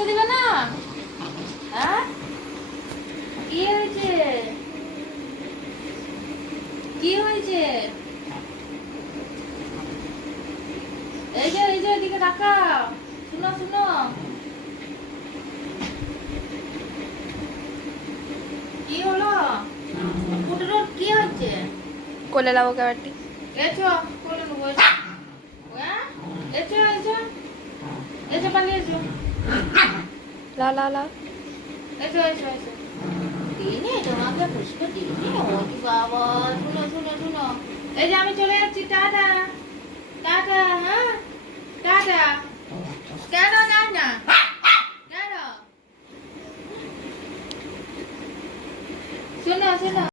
বসতে দিবে না? হ্যাঁ, কি হয়েছে? কি হয়েছে? এই যে এদিকে তাকাও, শুনো শুনো। কি হলো? ফুটোর কি হচ্ছে? কোলে লাও কাবাটি। এসো, কোলে নেবো, এসো। হ্যাঁ, এসো এসো, এসো পালিয়ে এসো। লাও লাও লাও। এসো এসো এসো। দিনে তোমাকে পুষ্প দিনে, ওরে বাবা, শুনো শুনো শুনো। এই যে আমি চলে যাচ্ছি, টাটা টাটা। হ্যাঁ, টাটা। কেন যাই না? কেন? শোনো শোনো।